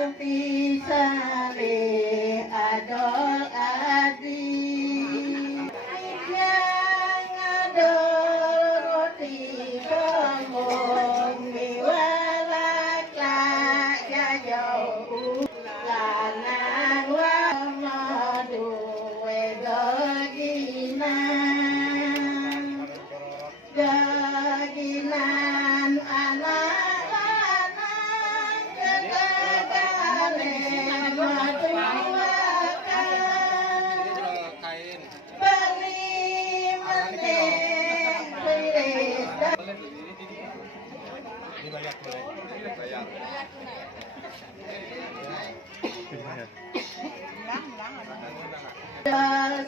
Pisare adol adi yang adol roti bangun miwalak lak jauh lanang wa madu daginan anak lanang kegagale maduakan beli meneh dibayar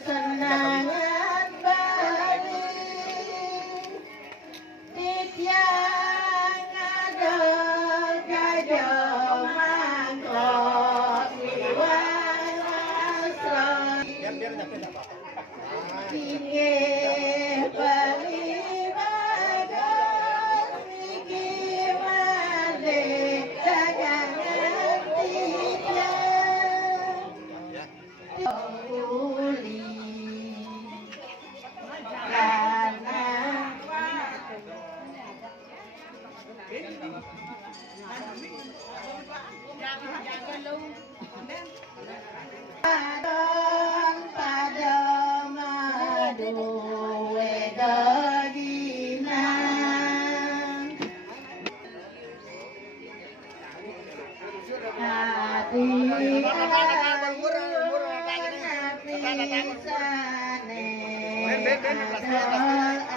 senangan bali tiang adol gajah mangkok miwalasro inggih bali bagas iki male dagangan tiang uli lanang padon pada madu wedaginan hati pisane adol